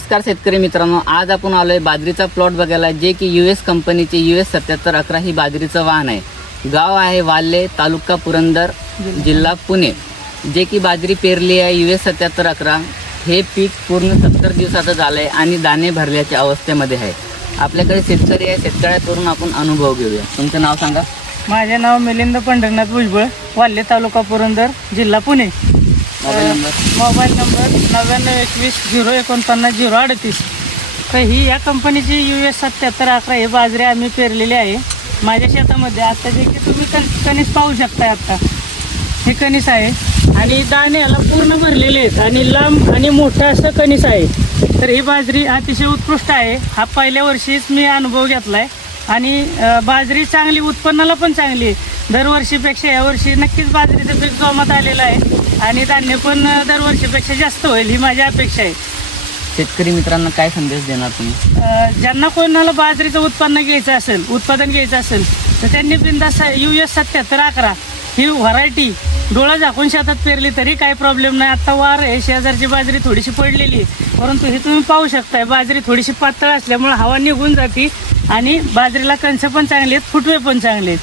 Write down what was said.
नमस्कार शेतकरी मित्रांनो आज आपण आलोय बाजरीचा प्लॉट बघायला जे की यू एस कंपनीचे यू एस सत्याहत्तर अकरा ही बाजरीचं वाहन आहे. गाव आहे वाल्हे तालुका पुरंदर जिल्हा. पुणे. जे की बाजरी पेरली आहे यू एस सत्याहत्तर अकरा हे पीक पूर्ण सत्तर दिवसाचं झालं आहे आणि दाणे भरल्याच्या अवस्थेमध्ये आहे. आपल्याकडे शेतकरी आहे शेतकऱ्याकडून आपण अनुभव घेऊया. तुमचं नाव सांगा. माझे नाव मिलिंद पंढरनाथ भुजबळ वाल्हे तालुका पुरंदर जिल्हा पुणे. Mobile number. नव्याण्णव एकवीस झिरो एकोणपन्नास झिरो अडतीस. तर ही या कंपनीची यू एस सत्याहत्तर अकरा ही बाजरी आम्ही पेरलेली आहे. माझ्या शेतामध्ये आता जे की तुम्ही कण कणीस पाहू शकताय आता. हे कणीस आहे. आणि दाणे याला पूर्ण भरलेले आहेत. आणि लांब आणि मोठं असं कणीस आहे. तर ही बाजरी अतिशय उत्कृष्ट आहे. हा पहिल्या वर्षीच मी अनुभव घेतला आहे आणि बाजरी चांगली उत्पन्नाला पण चांगली आहे. दरवर्षीपेक्षा यावर्षी नक्कीच बाजरीचं पीक जोमात आलेलं आहे. आणि धान्य पण दरवर्षीपेक्षा जास्त होईल ही माझी अपेक्षा आहे. शेतकरी मित्रांना काय संदेश देणार तुम्ही? अ, ज्यांना कोणाला बाजरीचं उत्पन्न घ्यायचं असेल उत्पादन घ्यायचं असेल तर त्यांनी बिंदास यू एस सत्याहत्तर अकरा ही व्हरायटी डोळा झाकून शेतात पेरली तरी काही प्रॉब्लेम नाही. आता वार आहे शेजारची बाजरी थोडीशी पडलेली आहे. परंतु हे तुम्ही पाहू शकताय बाजरी थोडीशी पातळ असल्यामुळे हवा निघून जाते आणि बाजरीला कणसं पण चांगली आहेत फुटवे पण चांगले आहेत.